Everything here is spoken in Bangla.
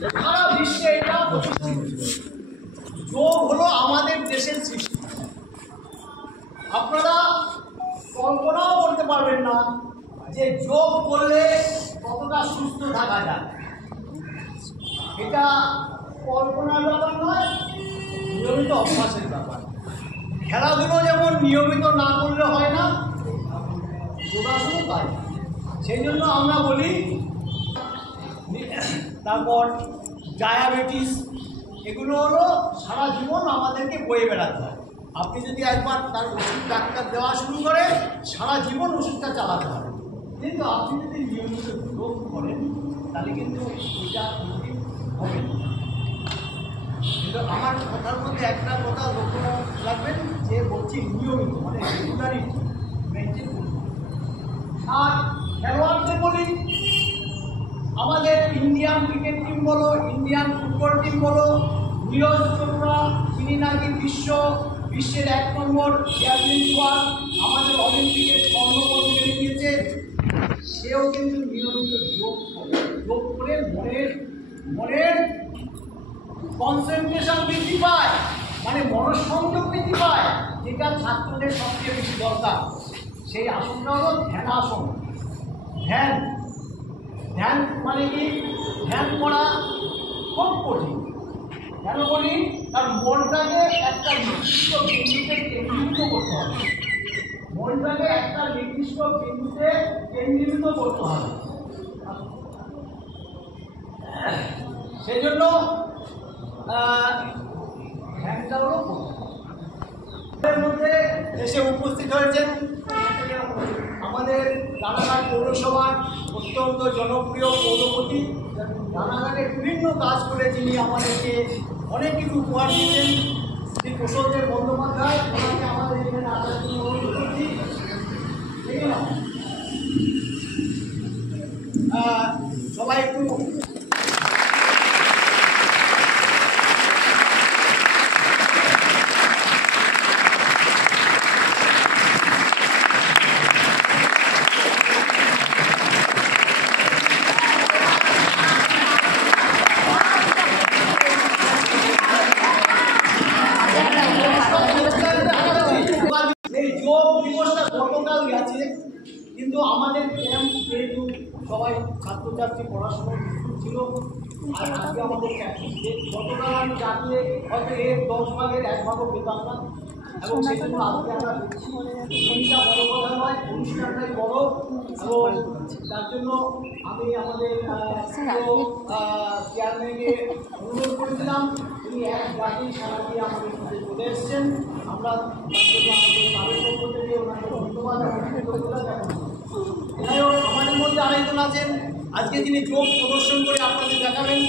সারা বিশ্বে এটা প্রতিষ্ঠিত। যোগ হলো আমাদের দেশের সৃষ্টি। আপনারা কল্পনাও করতে পারবেন না যে যোগ করলে কতটা সুস্থ থাকা যায়। এটা কল্পনার ব্যাপার নয়, নিয়মিত অভ্যাসের ব্যাপার। খেলাধুলো যেমন নিয়মিত না করলে হয় না, যোগাসনও তাই। সেই জন্য আমরা বলি, তারপর ডায়াবেটিস, এগুলো হলো সারা জীবন আমাদেরকে বয়ে বেড়াতে হয়। আপনি যদি একবার তার ওষুধ ডাক্তার দেওয়া শুরু করে, সারা জীবন ওষুধটা চালাতে হবে। কিন্তু আপনি যদি নিয়মিত যোগ করেন তাহলে কিন্তু এটা হবে না। কিন্তু আমার কথার মধ্যে একটা কথা লক্ষ্য রাখবেন, যে বলছি নিয়মিত, মানে রেগুলারিটি মেনটেন করতে। আর খেলোয়াড়দের বলি, আমাদের ইন্ডিয়ান ক্রিকেট টিম বলো, ইন্ডিয়ান ফুটবল টিম বলো, নীরজ চোপড়া, তিনি নাকি বিশ্বের 1 নম্বর জ্যাভলিন থ্রোয়ার, আমাদের অলিম্পিকের স্বর্ণপদক এনে দিয়েছে। সেও কিন্তু নিয়মিত যোগ করে মনের কনসেন্ট্রেশন বৃদ্ধি পায়, মানে মনঃসংযোগ বৃদ্ধি পায়, যেটা ছাত্রদের সবচেয়ে বেশি দরকার। সেই আসনটা হলো ধ্যানাসন। ধ্যান মানে কি? ধ্যান করা খুব কঠিন। কেন বলি? কারণ মনটাকে একটা নির্দিষ্ট বিন্দুতে কেন্দ্রীভূত করতে হবে। মনটাকে একটা নির্দিষ্ট বিন্দুতে কেন্দ্রীভূত করতে হবে। সেই জন্য ধ্যানটা হলো এর মধ্যে এসে উপস্থিত হয়েছেন আমাদের রানাঘাট পৌরসভার অত্যন্ত জনপ্রিয় পৌরপতি। রানাঘাটে বিভিন্ন কাজ করে যিনি আমাদেরকে অনেক কিছু উপহার দিয়েছেন, শ্রী প্রসন্নদেব বন্দ্যোপাধ্যায়, ওনাকে আমাদের এখানে আসার জন্য অনুরোধ করছি। সবাই একটু কিন্তু আমাদের ক্যাম্প যেহেতু সবাই ছাত্রছাত্রী পড়াশোনা ছিল, আর আজকে আমাদের গতকাল আমি চাকরি হয়তো এর 10 ভাগের 1 ভাগও পেতাম না, এবং সেই জন্য আজকে আমরা দেখছি জিনিসটা বড় কথা নয়, অনুষ্ঠানটাই বড়। এবং তার জন্য আমি আমাদের চেয়ারম্যানকে অনুরোধ করেছিলাম, তিনি এক ডাকে সারা দিয়ে আমাদের সাথে চলে এসছেন। আমরা তার জন্য আমাদের তাদের পক্ষ থেকে ওনাকে ধন্যবাদ এবং কৃতজ্ঞতা জানাচ্ছি। আমাদের মধ্যে আরেকজন আছেন আজকে, যিনি যোগ প্রদর্শন করে আপনাদের দেখাবেন।